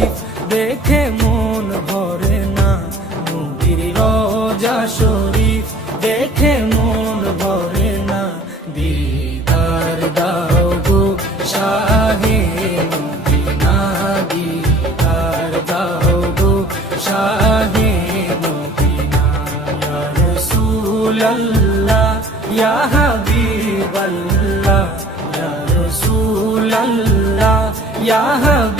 শরীফ দেখে মন ভরে না, নবীর রওজা শরীফ দেখে মন ভরে না। দিদার দাও গো শাহে মদিনা, দিদার দাও গো শাহে মদিনা। ইয়া রাসূলাল্লাহ ইয়া হাবিবাল্লাহ, ইয়া রাসূলাল্লাহ ইয়া হাবিবাল্লাহ।